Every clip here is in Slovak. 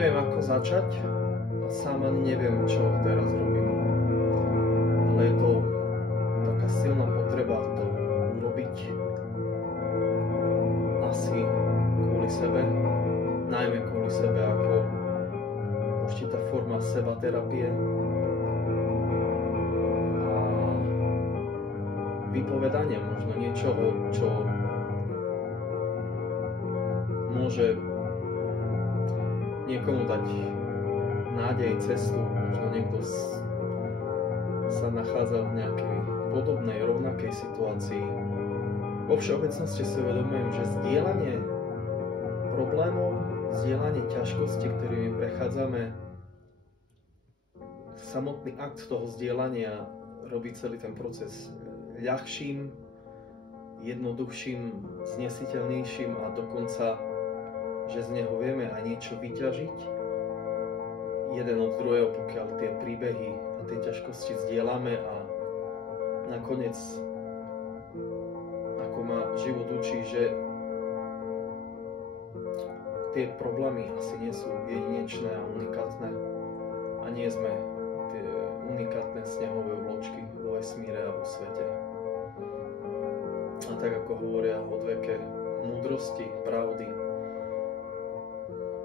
neviem ako začať a sám ani neviem, čo teraz robím. Ale je to taká silná potreba to urobiť. Asi kvôli sebe, najmä kvôli sebe ako určitá forma sebaterapie a vypovedania možno niečoho, čo môže niekomu dať nádej, cestu, možno niekto sa nachádza v nejakej podobnej, rovnakej situácii. Vo všeobecnosti si uvedomujem, že zdieľanie problémov, zdieľanie ťažkostí, ktorými prechádzame, samotný akt toho zdieľania robí celý ten proces ľahším, jednoduchším, znesiteľnejším a dokonca, že z neho vieme aj niečo vyťažiť jeden od druhého, pokiaľ tie príbehy a tie ťažkosti zdieľame a nakoniec, ako ma život učí, že tie problémy asi nie sú jedinečné a unikátne a nie sme tie unikátne snehové vločky vo vesmíre a vo svete. A tak ako hovoria odveké múdrosti, pravdy,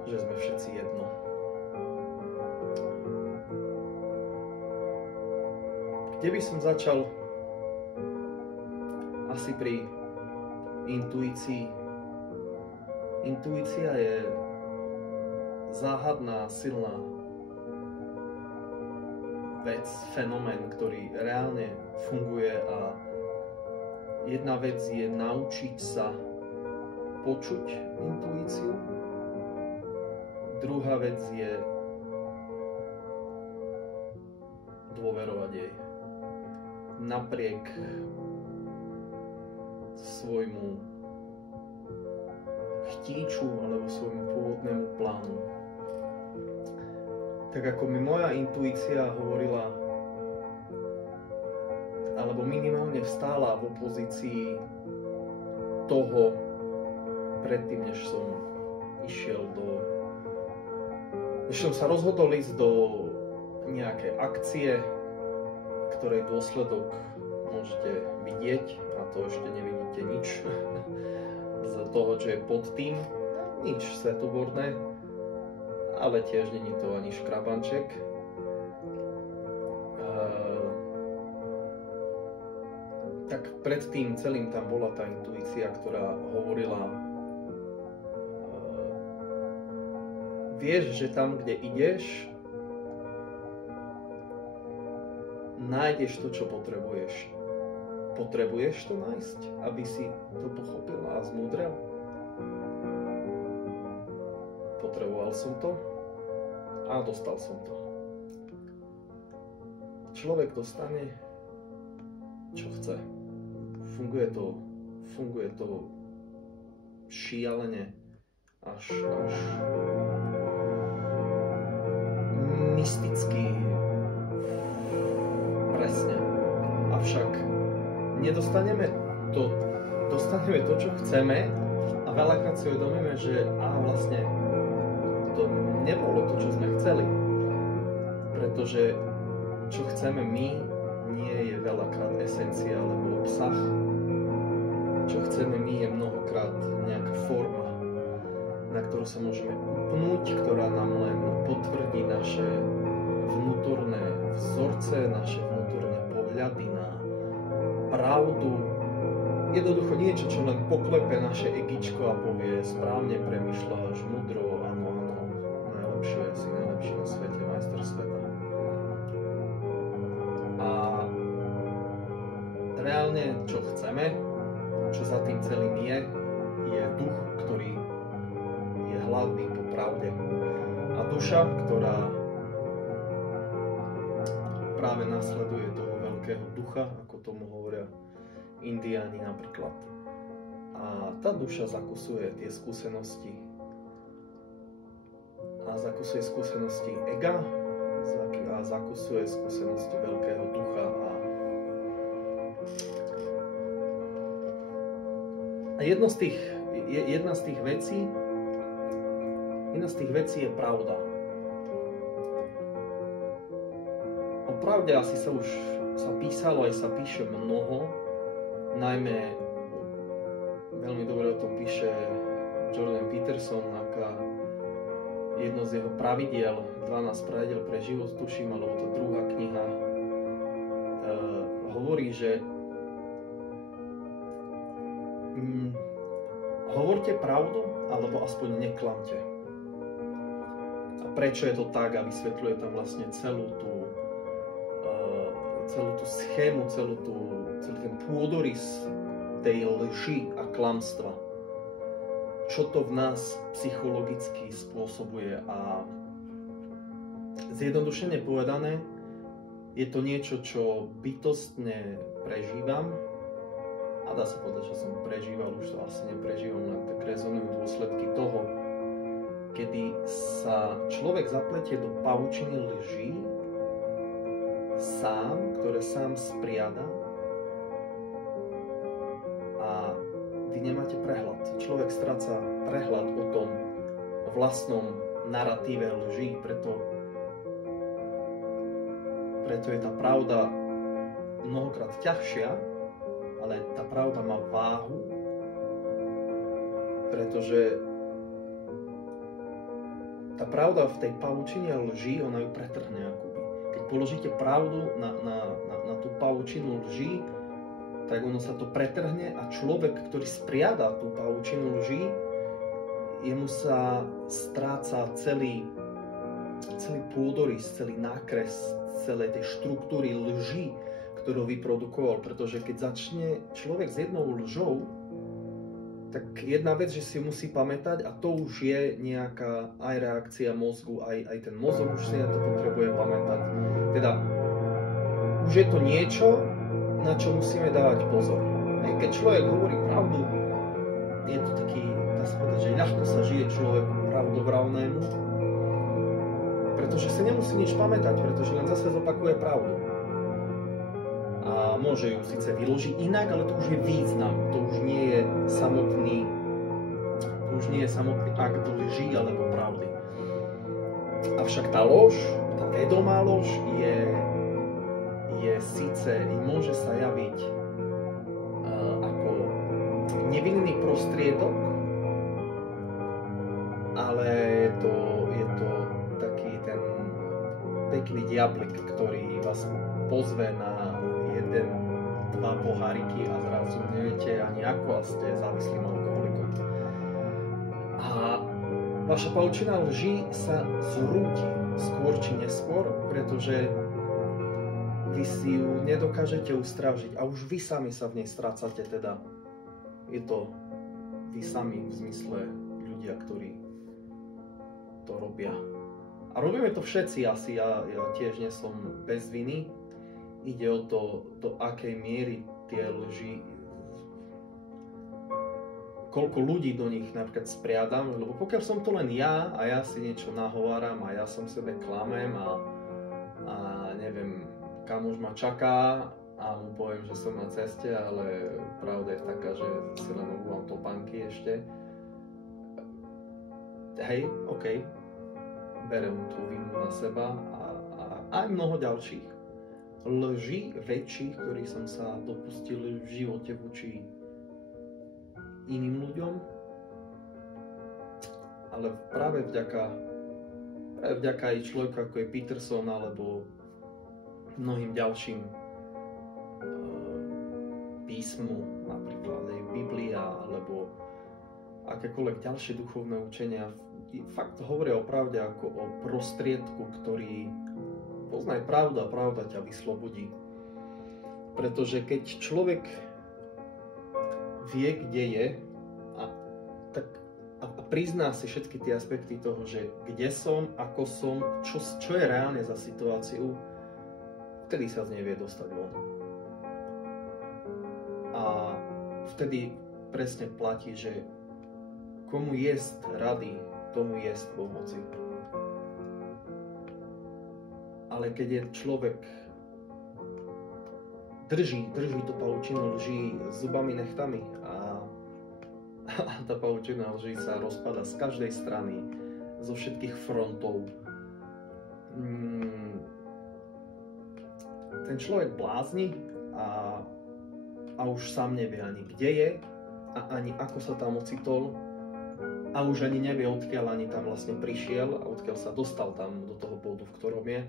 že sme všetci jedno. Kde by som začal? Asi pri intuícii. Intuícia je záhadná, silná vec, fenomén, ktorý reálne funguje a jedna vec je naučiť sa počuť intuíciu, druhá vec je dôverovať jej napriek svojmu chtíču alebo svojmu pôvodnému plánu. Tak ako mi moja intuícia hovorila, alebo minimálne vstála v opozícii toho predtým, než som sa rozhodol ísť do nejakej akcie, ktorej dôsledok môžete vidieť, a to ešte nevidíte nič z toho, čo je pod tým, nič svetoborné, ale tiež nie je to ani škrabanček. Tak predtým celým tam bola tá intuícia, ktorá hovorila, vieš, že tam, kde ideš, nájdeš to, čo potrebuješ. Potrebuješ to nájsť, aby si to pochopil a zmúdrel? Potreboval som to a dostal som to. Človek dostane, čo chce. Funguje to šialene, až mysticky presne. Avšak nedostaneme to, dostaneme to, čo chceme a veľakrát si uvedomíme, že vlastne to nebolo to, čo sme chceli. Pretože čo chceme my, nie je veľakrát esencia alebo obsah. Čo chceme my, je mnohokrát nejaká forma, na ktorú sa môžeme upnúť, ktorá nám len potvrdí naše vnútorné vzorce, naše vnútorné pohľady na pravdu. Jednoducho niečo, čo len poklepe naše egičko a povie, správne premýšľaš, múdro, áno, najlepšie, si najlepší na svete, majster sveta. A reálne, čo chceme, čo za tým celým je duch, ktorý je hladný po pravde. A duša, ktorá práve nasleduje toho veľkého ducha, ako tomu hovoria Indiáni napríklad. A tá duša zakusuje tie skúsenosti. A zakusuje skúsenosti ega, a zakusuje skúsenosti veľkého ducha. A jedna z tých vecí Jedna z tých vecí je pravda. O pravde asi sa už písalo, aj sa píše mnoho, najmä veľmi dobre o tom píše Jordan Peterson, aká jedno z jeho pravidiel, 12 pravidiel pre život, tuším, alebo tá druhá kniha, hovorí, že hovorte pravdu, alebo aspoň neklamte. A prečo je to tak? A vysvetľuje tam vlastne celú tú schému, celý ten pôdorys tej lži a klamstva. Čo to v nás psychologicky spôsobuje. A zjednodušene povedané, je to niečo, čo bytostne prežívam. A dá sa povedať, že som prežíval, už to asi neprežívam, len tak rezonujú dôsledky toho, kedy sa človek zapletie do pavučiny lží sám, ktoré sám spriada a vy nemáte prehľad. Človek stráca prehľad o tom vlastnom naratíve lží, preto je tá pravda mnohokrát ťažšia, ale tá pravda má váhu, pretože tá pravda v tej pavučine lží, ona ju pretrhne akoby. Keď položíte pravdu na tú pavučinu lží, tak ono sa to pretrhne a človek, ktorý spriada tú pavučinu lží, jemu sa stráca celý pôdorys, celý nákres celej tej štruktúry lží, ktorú vyprodukoval, pretože keď začne človek s jednou lžou, tak jedna vec, že si musí pamätať, a to už je nejaká aj reakcia mozgu, aj ten mozog už si na to potrebuje pamätať. Teda už je to niečo, na čo musíme dávať pozor. Keď človek hovorí pravdu, je to taký, dá sa povedať, že ľahko sa žije človeku pravdovravnému, pretože si nemusí nič pamätať, pretože len zase zopakuje pravdu. A môže ju síce vyložiť inak, ale to už je význam, to už nie je samotný akt lží alebo pravdy. Avšak tá lož, tá vedomá lož je síce, môže sa javiť ako nevinný prostriedok, ale je to taký ten pekný diablik, ktorý vás pozve na 1-2 poháriky a zrazu neviete ani ako a ste závislým alkoholikom. A vaša pavučina lží sa zrúti skôr či neskôr, pretože vy si ju nedokážete ustrážiť a už vy sami sa v nej strácate, teda je to vy sami v zmysle ľudia, ktorí to robia. A robíme to všetci asi, ja tiež nie som bez viny. Ide o to, do akej miery tie lži, koľko ľudí do nich napríklad spriadam, lebo pokiaľ som to len ja a ja si niečo nahováram a ja som sebe klamem a neviem, kam už ma čaká a mu poviem, že som na ceste, ale pravda je taká, že si len obúvam topánky ešte. Hej, OK, berem tú vinu na seba a aj mnoho ďalších lží väčších, ktorých som sa dopustil v živote voči iným ľuďom, ale práve vďaka aj človeku ako je Peterson alebo mnohým ďalším písmu, napríklad aj Biblia alebo akékoľvek ďalšie duchovné učenia, fakt hovoria o pravde ako o prostriedku, ktorý poznaj pravdu a pravda ťa vyslobodí. Pretože keď človek vie, kde je a prizná si všetky tie aspekty toho, že kde som, ako som, čo je reálne za situáciu, vtedy sa z nej vie dostať von. A vtedy presne platí, že komu jest rady, tomu jest pomoci. Ale keď je človek drží tú pavučinu lží zubami nechtami a tá pavučina lží sa rozpada z každej strany zo všetkých frontov. Ten človek blázni a už sám nevie ani kde je a ani ako sa tam ocitol a už ani nevie, odkiaľ ani tam vlastne prišiel a odkiaľ sa dostal tam do toho bodu, v ktorom je.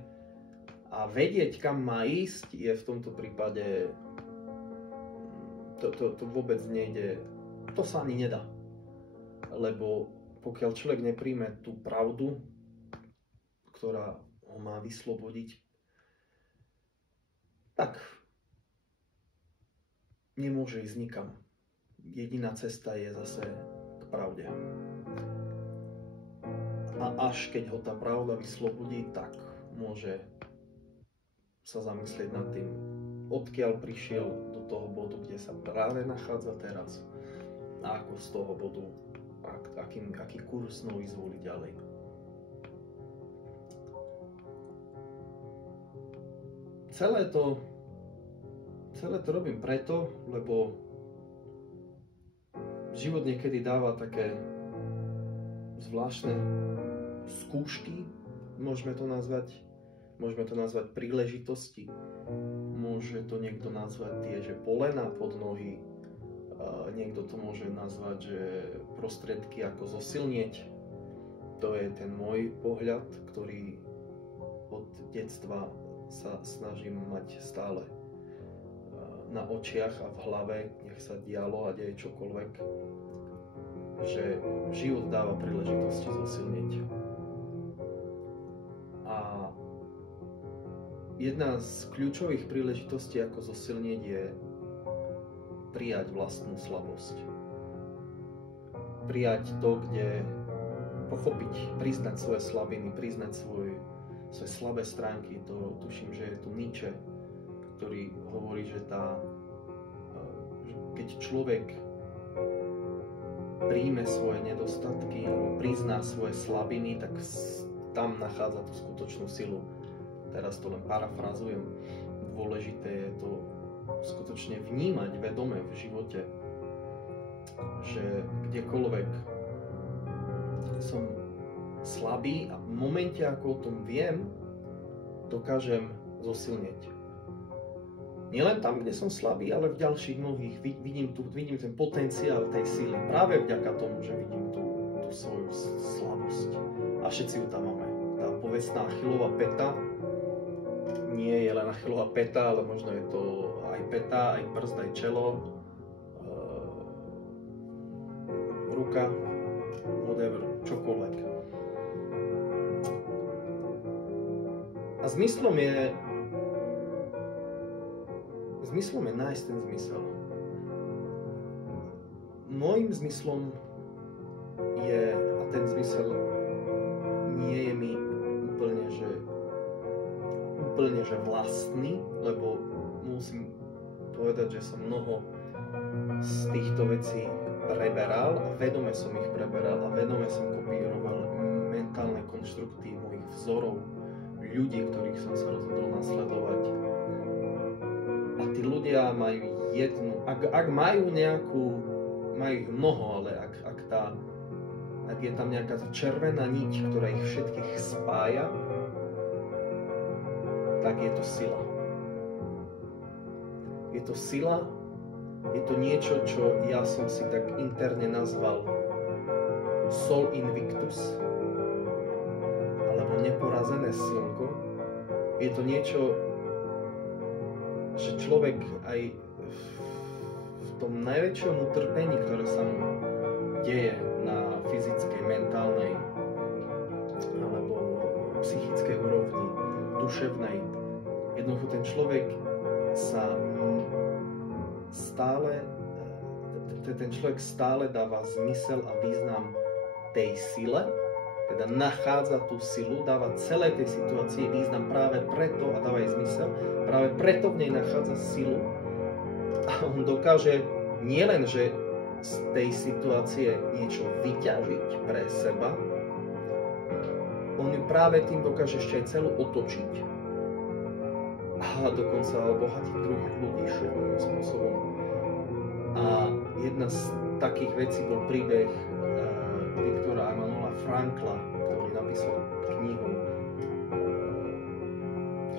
A vedieť, kam má ísť, je v tomto prípade to vôbec nejde, to sa ani nedá. Lebo pokiaľ človek nepríjme tú pravdu, ktorá ho má vyslobodiť, tak nemôže ísť nikam. Jediná cesta je zase k pravde. A až keď ho tá pravda vyslobodí, tak môže sa zamyslieť nad tým, odkiaľ prišiel do toho bodu, kde sa práve nachádza teraz a ako z toho bodu, aký kurz nový zvoliť ďalej. Celé to robím preto, lebo život niekedy dáva také zvláštne skúšky, môžeme to nazvať príležitosti, môže to niekto nazvať tie, že polena pod nohy, niekto to môže nazvať, že prostriedky ako zosilnieť. To je ten môj pohľad, ktorý od detstva sa snažím mať stále na očiach a v hlave, nech sa dialo a deje čokoľvek, že život dáva príležitosti zosilnieť. A jedna z kľúčových príležitostí, ako zosilnieť, je prijať vlastnú slabosť. Prijať to, kde pochopiť, priznať svoje slabiny, priznať svoje slabé stránky. To tuším, že je tu Nietzsche, ktorý hovorí, že keď človek príjme svoje nedostatky alebo prizná svoje slabiny, tak tam nachádza tú skutočnú silu. Teraz to len parafrazujem. Dôležité je to skutočne vnímať vedome v živote, že kdekoľvek som slabý a v momente, ako o tom viem, dokážem zosilnieť. Nielen tam, kde som slabý, ale v ďalších mnohých vidím ten potenciál tej síly. Práve vďaka tomu, že vidím tú svoju slabosť. A všetci ju tam máme. Tá povestná Achillova päta nie je len Achillova päta, ale možno je to aj päta, aj prst, aj čelo, ruka, whatever, čokoľvek. A zmyslom je nájsť ten zmysel. Môjim zmyslom je, a ten zmysel nie je mi úplne že vlastný, lebo musím povedať, že som mnoho z týchto vecí preberal a vedome som ich preberal a vedome som kopíroval mentálne konštrukty mojich vzorov, ľudí, ktorých som sa rozhodol nasledovať. A tí ľudia majú jednu, ak majú nejakú, majú ich mnoho, ale ak je tam nejaká červená niť, ktorá ich všetkých spája, tak je to sila. Je to sila, je to niečo, čo ja som si tak interne nazval Sol Invictus, alebo neporazené slnko. Je to niečo, že človek aj v tom najväčšom utrpení, ktoré sa mu deje na fyzickej, mentálnej alebo psychickej úrovni, duševnej, jednoducho ten človek sa stále dáva zmysel a význam tej sile, teda nachádza tú silu, dáva celej tej situácii význam práve preto a dáva jej zmysel, práve preto v nej nachádza silu a on dokáže nielen, že z tej situácie niečo vyťažiť pre seba, on ju práve tým dokáže ešte aj celú otočiť a dokonca obohatiť druhých ľudí všetkým spôsobom. A jedna z takých vecí bol príbeh Viktora Emanuela Frankla, ktorý napísal knihu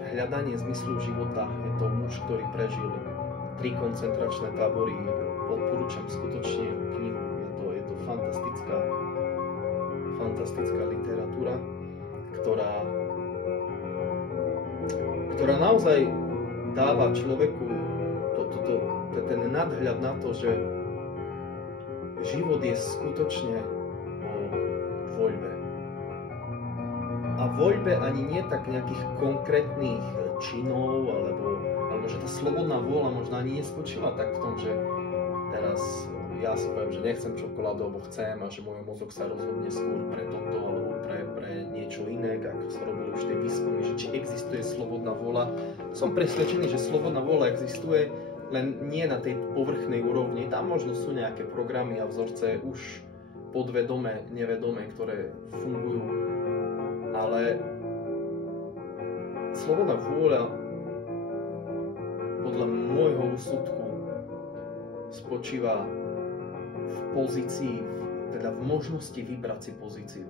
Hľadanie zmyslu života. Je to muž, ktorý prežil 3 koncentračné tábory. Odporúčam skutočne knihu. Je to fantastická literatúra, ktorá naozaj dáva človeku ten nadhľad na to, že život je skutočne o voľbe. A voľbe ani nie tak nejakých konkrétnych činov, alebo že tá slobodná vôľa možno ani nespočíva tak v tom, že teraz ja si poviem, že nechcem čokoládu, alebo chcem, a že môj mozog sa rozhodne skôr pre toto, alebo pre niečo iné, ako sa robili už tie výskumy, že či existuje slobodná vôľa. Som presvedčený, že slobodná vôľa existuje, len nie na tej povrchnej úrovni. Tam možno sú nejaké programy a vzorce už podvedome, nevedome, ktoré fungujú. Ale slobodná vôľa podľa môjho úsudku spočíva v pozícii, teda v možnosti vybrať si pozíciu.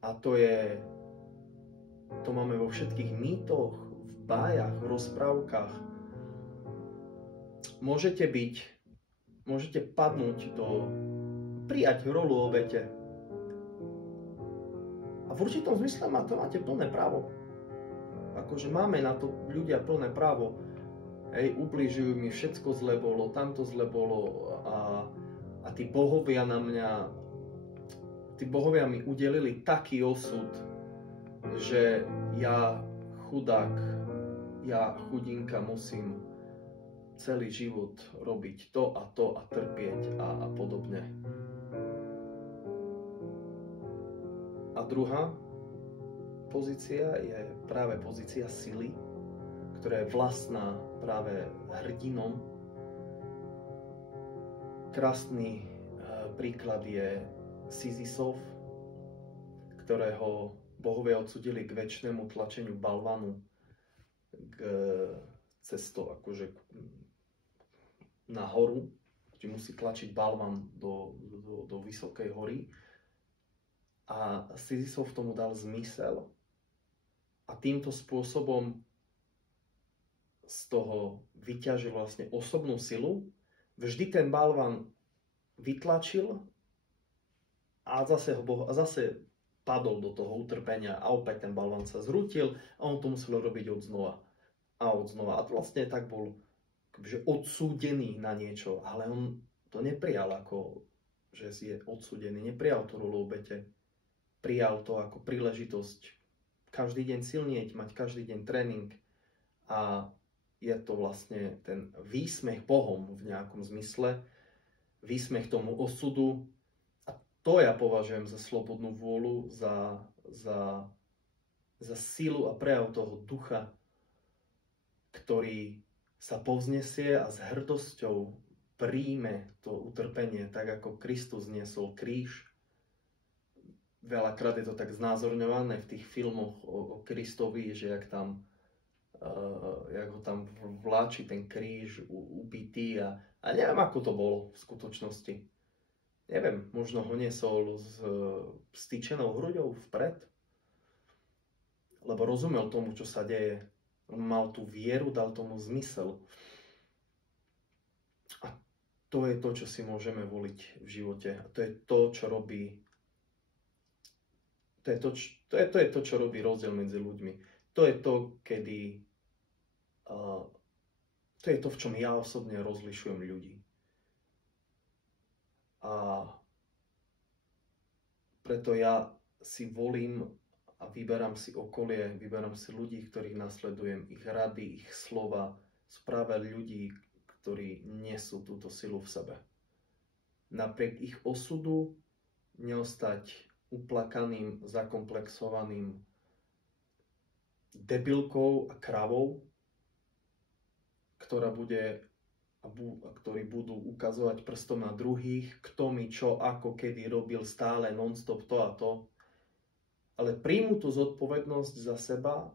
A to máme vo všetkých mýtoch, v bájach, v rozprávkach. Môžete padnúť prijať rolu obete. A v určitom zmysle máte plné právo. Akože máme na to ľudia plné právo. Hej, ubližujú mi, všetko zle bolo, tamto zle bolo a tí bohovia mi udelili taký osud, že ja chudinka musím celý život robiť to a trpieť a podobne. A druhá pozícia je práve pozícia sily, ktorá je vlastná práve hrdinom. Krásny príklad je Sisyfov, ktorého bohovia odsúdili k večnému tlačeniu balvanu cestou akože na horu, kde musí tlačiť balvan do vysokej hory. A Sisyfov tomu dal zmysel a týmto spôsobom z toho vyťažil vlastne osobnú silu. Vždy ten balvan vytlačil a zase padol do toho utrpenia a opäť ten balvan sa zrútil a on to musel robiť odznova. A vlastne tak bol že odsúdený na niečo, ale on to neprijal ako, že je odsúdený, neprijal tú rolu obete. Prijal to ako príležitosť každý deň silnieť, mať každý deň tréning a je to vlastne ten výsmech Bohom v nejakom zmysle, výsmech tomu osudu a to ja považujem za slobodnú vôľu, za silu a prejav toho ducha, ktorý sa povznesie a s hrdosťou príjme to utrpenie, tak ako Kristus niesol kríž. Veľakrát je to tak znázorňované v tých filmoch o Kristovi, že jak ho tam vláči ten kríž ubitý a neviem, ako to bolo v skutočnosti. Neviem, možno ho niesol s stýčenou hruďou vpred, lebo rozumel tomu, čo sa deje. On mal tú vieru, dal tomu zmysel. A to je to, čo si môžeme voliť v živote. A to je to, čo robí To je to, čo robí rozdiel medzi ľuďmi. To je to, to je to, v čom ja osobne rozlišujem ľudí. A preto ja si volím a vyberám si okolie, vyberám si ľudí, ktorých nasledujem, ich rady, ich slova, sú práve ľudí, ktorí nesú túto silu v sebe. Napriek ich osudu neostať uplakaným, zakomplexovaným debilkou a kravou, ktorí budú ukazovať prstom na druhých, kto mi čo, ako, kedy robil stále non-stop to a to. Ale príjmu tú zodpovednosť za seba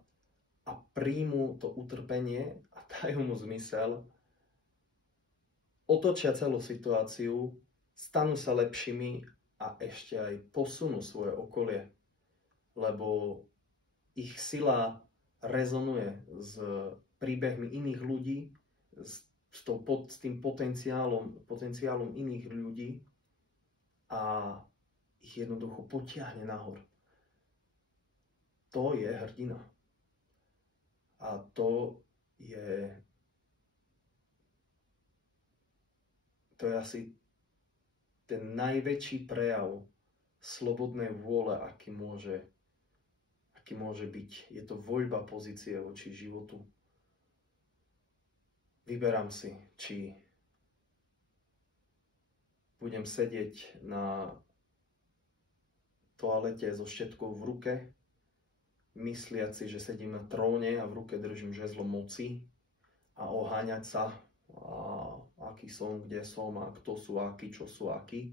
a príjmu to utrpenie a dajú mu zmysel, otočia celú situáciu, stanú sa lepšími a ešte aj posunú svoje okolie, lebo ich sila rezonuje s príbehmi iných ľudí, s tým potenciálom iných ľudí a ich jednoducho potiahne nahor. To je hrdina. A to je asi ten najväčší prejav slobodnej vôle, aký môže byť. Je to voľba pozície voči životu. Vyberám si, či budem sedieť na toalete so štetkou v ruke, mysliať si, že sedím na tróne a v ruke držím žezlo moci a oháňať sa, aký som, kde som a kto sú akí, čo sú akí.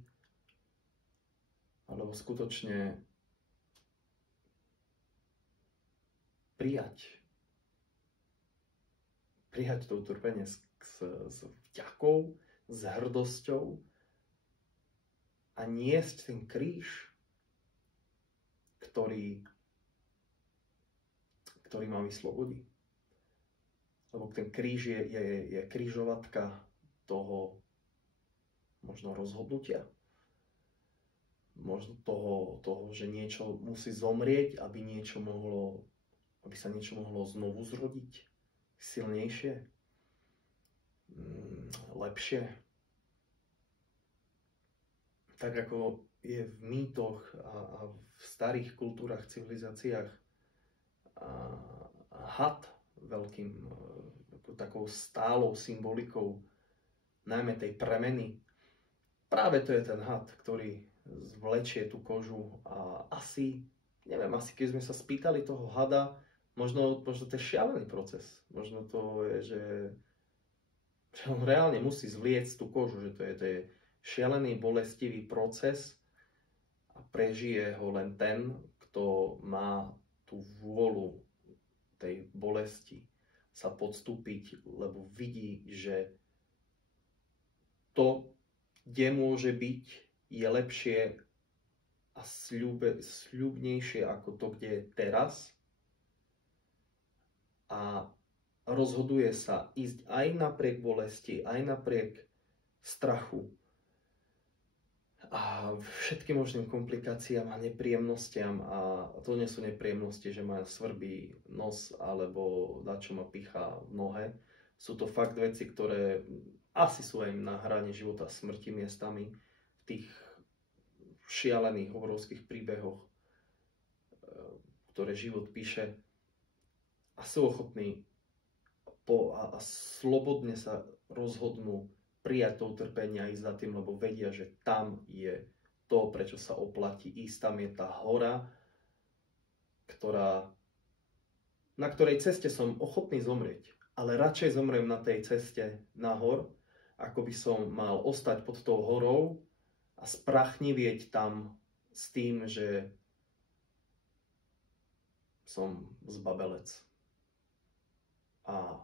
Alebo skutočne prijať to utrpenie s vďakou, s hrdosťou a niesť ten kríž, ktorý ma vyslobodí. Lebo ten kríž je križovatka toho možno rozhodnutia. Možno toho, že niečo musí zomrieť, aby sa niečo mohlo znovu zrodiť. Silnejšie. Lepšie. Tak ako je v mýtoch a v starých kultúrach, civilizáciách had veľkým, takou stálou symbolikou, najmä tej premeny. Práve to je ten had, ktorý zvlečie tú kožu a asi keď sme sa spýtali toho hada, možno to je šialený proces. Možno to je, že on reálne musí zvliecť tú kožu, že to je šialený, bolestivý proces a prežije ho len ten, kto má tú vôľu tej bolesti sa podstúpiť, lebo vidí, že to, kde môže byť, je lepšie a sľubnejšie ako to, kde je teraz. A rozhoduje sa ísť aj napriek bolesti, aj napriek strachu a všetkým možným komplikáciám a nepríjemnostiam. A to nie sú nepríjemnosti, že ma svrbí nos alebo dačo ma pichá v nohe. Sú to fakt veci, ktoré asi sú aj na hrane života a smrti miestami v tých šialených obrovských príbehoch, ktoré život píše. A sú ochotní a slobodne sa rozhodnú prijať to utrpenie a ísť za tým, lebo vedia, že tam je to, prečo sa oplatí ísť. Tam je tá hora, na ktorej ceste som ochotný zomrieť. Ale radšej zomriem na tej ceste nahor, ako by som mal ostať pod tou horou a sprachnivieť tam s tým, že som zbabelec. A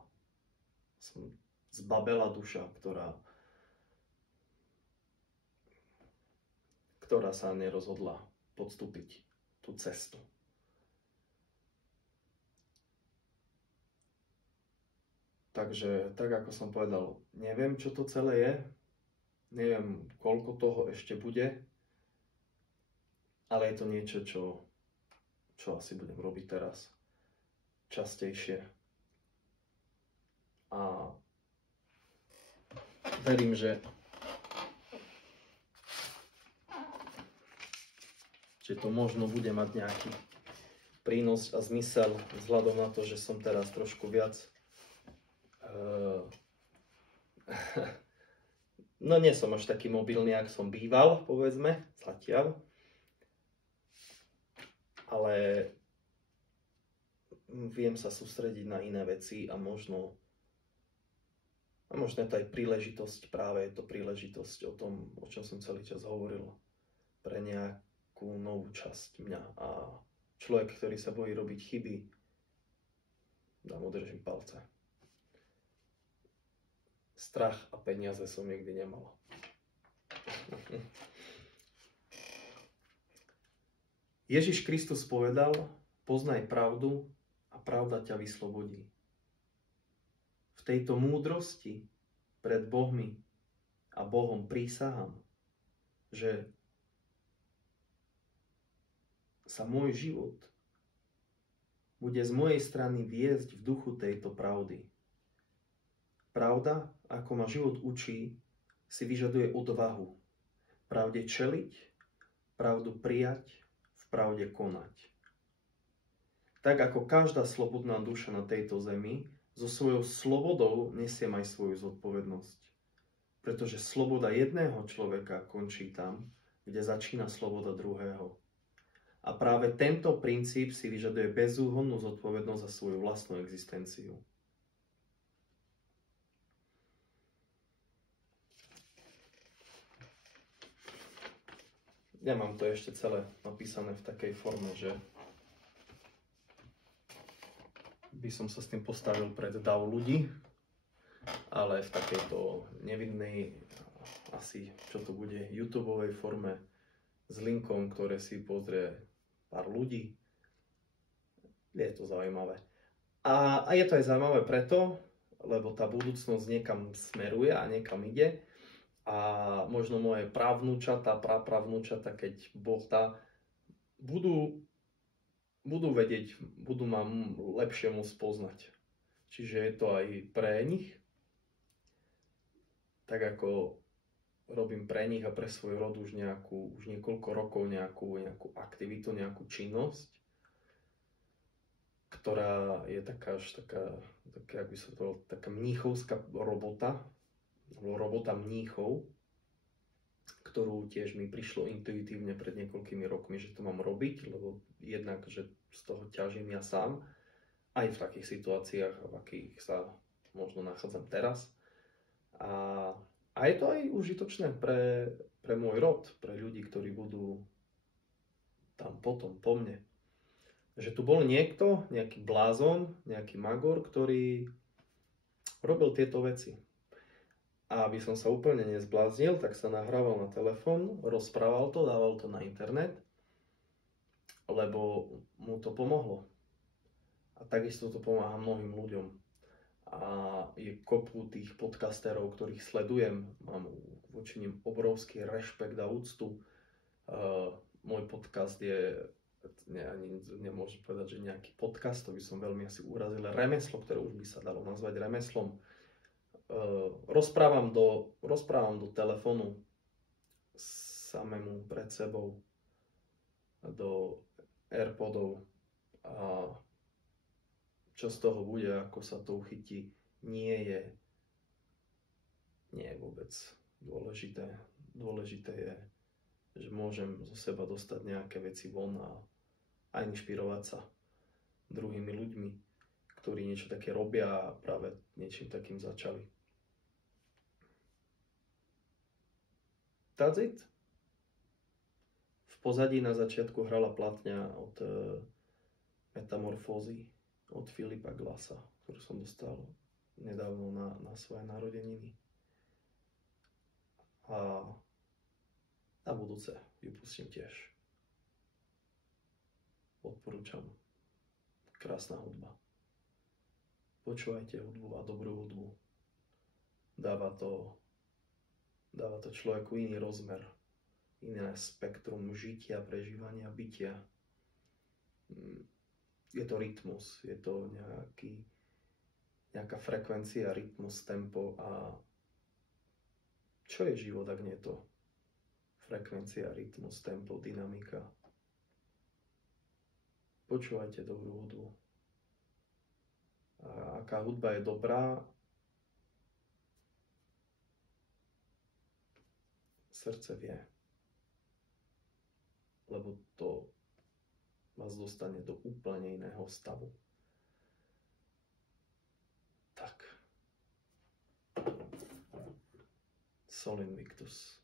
som zbabela duša, ktorá sa nerozhodla podstúpiť tú cestu. Takže, tak ako som povedal, neviem, čo to celé je, neviem, koľko toho ešte bude, ale je to niečo, čo asi budem robiť teraz častejšie. A verím, že to možno bude mať nejaký prínos a zmysel vzhľadom na to, že som teraz trošku viac no nie som až taký mobilný, ak som býval, povedzme, zatiaľ. Ale viem sa sústrediť na iné veci a možno je to aj príležitosť, práve je to príležitosť o tom, o čom som celý čas hovoril, pre nejakú novú časť mňa. A človek, ktorý sa bojí robiť chyby, dám držím palce. Strach a peniaze som nikdy nemal. Ježiš Kristus povedal, poznaj pravdu a pravda ťa vyslobodí. V tejto múdrosti pred Bohmi a Bohom prísahám, že sa môj život bude z mojej strany viesť v duchu tejto pravdy. Pravda, ako ma život učí, si vyžaduje odvahu. Pravde čeliť, pravdu prijať, v pravde konať. Tak ako každá slobodná duša na tejto zemi, so svojou slobodou nesiem aj svoju zodpovednosť. Pretože sloboda jedného človeka končí tam, kde začína sloboda druhého. A práve tento princíp si vyžaduje bezúhonnú zodpovednosť za svoju vlastnú existenciu. Ja mám to ešte celé napísané v takej forme, že by som sa s tým postavil pred dav ľudí, ale v takejto nevidnej, asi čo to bude, YouTubeovej forme s linkom, ktoré si pozrie pár ľudí. Je to zaujímavé. A je to aj zaujímavé preto, lebo tá budúcnosť niekam smeruje a niekam ide. A možno moje pravnúčata, prapravnúčata, keď Boh dá, budú vedieť, budú ma lepšie môcť poznať. Čiže je to aj pre nich, tak ako robím pre nich a pre svoj rod už niekoľko rokov nejakú aktivitu, nejakú činnosť, ktorá je taká jak by sa to, taká mníchovská robota, robota mníchov, ktorú tiež mi prišlo intuitívne pred niekoľkými rokmi, že to mám robiť, lebo jednak, že z toho ťažím ja sám, aj v takých situáciách, v akých sa možno nachádzam teraz. A je to aj užitočné pre môj rod, pre ľudí, ktorí budú tam potom po mne. Že tu bol niekto, nejaký blázon, nejaký magor, ktorý robil tieto veci. A aby som sa úplne nezbláznil, tak sa nahrával na telefón, rozprával to, dával to na internet, lebo mu to pomohlo. A takisto to pomáha mnohým ľuďom. A je kopu tých podcasterov, ktorých sledujem, mám voči nim obrovský rešpekt a úctu. Môj podcast je, ani nemôžem povedať, že nejaký podcast, to by som veľmi asi urazil, remeslo, ktoré už by sa dalo nazvať remeslom. Rozprávam do telefónu samému pred sebou, do AirPodov a čo z toho bude, ako sa to uchytí, nie je vôbec dôležité. Dôležité je, že môžem zo seba dostať nejaké veci von a inšpirovať sa druhými ľuďmi, ktorí niečo také robia a práve niečím takým začali. That's it. V pozadí na začiatku hrala platňa od Metamorfózy od Filipa Glassa, ktorú som dostal nedávno na svoje narodeniny. A na budúce ju pustím tiež. Odporúčam. Krásna hudba. Počúvajte hudbu a dobrú hudbu. Dáva to človeku iný rozmer, iné spektrum žitia, prežívania, bytia. Je to rytmus, je to nejaká frekvencia, rytmus, tempo a čo je život, ak nie to? Frekvencia, rytmus, tempo, dynamika. Počúvajte dobrú hudbu. A aká hudba je dobrá, srdce vie, lebo to vás dostane do úplne iného stavu. Tak. Sol Invictus.